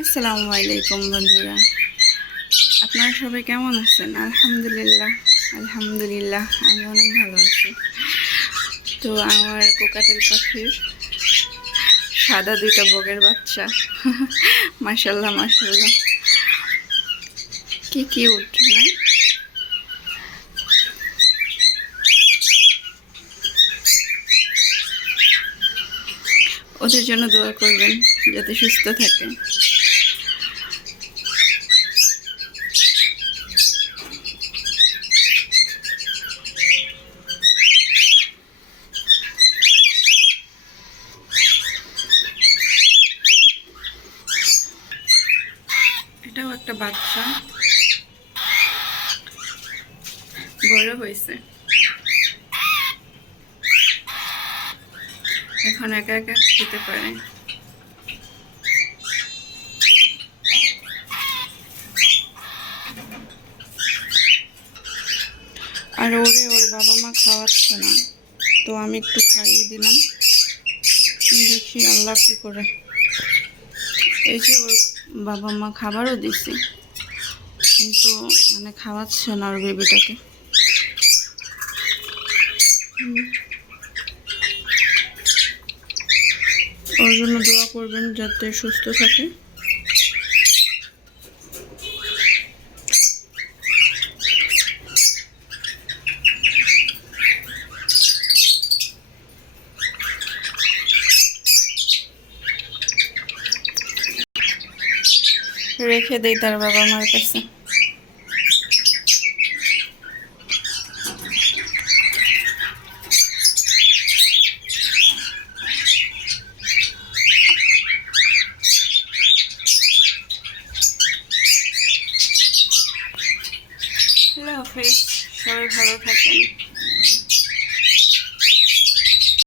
আসসালামু আলাইকুম বন্ধুরা। আপনারা সবাই কেমন আছেন? আলহামদুলিল্লাহ আলহামদুলিল্লাহ, আমি অনেক ভালো আছি। তো আমার কোকাটেল পাখির সাদা দুইটা বগের বাচ্চা। মাসাল্লাহ মাসাল্লাহ কি কি উঠ না? ওদের জন্য দোয়া করবেন, যাতে সুস্থ থাকে এটাও একটা বাচ্চা। বড় হয়েছে। এখন একা একা খেতে পারে। আর ওরে ওর বাবা মা খাওয়াচ্ছে না। তো আমি একটু খাইয়ে দিলাম। দেখি আল্লাহ কি করে। এই যে ওর বাবা মা খাবারও দিছি। কিন্তু মানে খাওয়াচ্ছে না ওর বেবিটাকে। ওর জন্য দোয়া করবেন যাতে সুস্থ থাকে। রেখে দেই তার বাবা মার কাছে। হ্যালো হাফেজ সবাই ভালো থাকেন।